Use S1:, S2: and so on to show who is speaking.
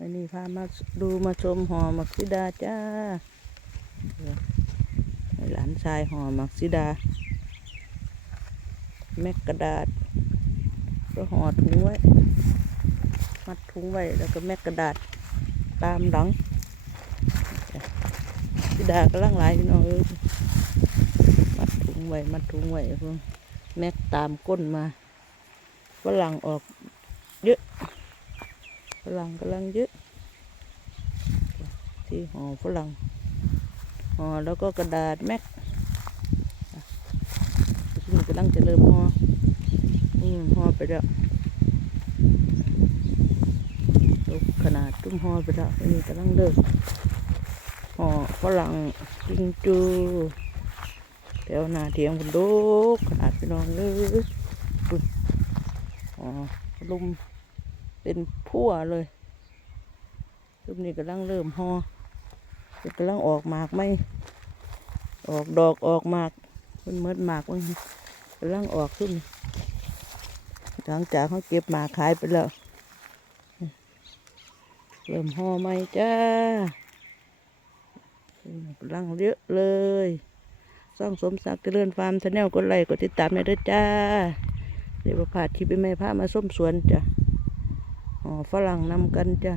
S1: วันนี้พามาดูมาชมหอมักซิดาจ้าหลานชายหอมักซิดา แมกกระดาษ ก็ห่อถุงไว้ มัดถุงไว้แล้วก็แมกกระดาษตามหลังซิดากำลังหลายพี่น้องเอ้ยมัดถุงไว้มัดถุงไว้แมกตามก้นมาฝรั่งออกเยอะ รั่งกำลังเยอะที่ห่อฝรั่งห่อแล้วก็กระดาษแม็กอะที่นี่กำลังจะเริ่มห่ออืมห่อไปแล้วดูขนาดตุ้มห่อไปแล้วอันนี้กำลังเริ่มห่อฝรั่งจิงจูแถวหน้าเทียงคุณดูขนาดพี่น้องเลยอ๋อลุม เป็นพั่วเลยชุบนี้กำลังเริ่มหอกำลังออกหมากไหมออกดอกออกหมากมันเมิดหมากมันกำลังออกขึ้น หลังจากเขาเก็บหมากขายไปแล้ว เริ่มห่อไหมจ้ากำลังเยอะเลยซ่องสมศักดิ์เจริญฟาร์มชาแนลกดไลค์กดติดตามให้ด้วยจ้าเดี๋ยวพาดคลิปไปไม่พามาส้มสวนจ้ะ ฝรั่งนำกันจ้ะ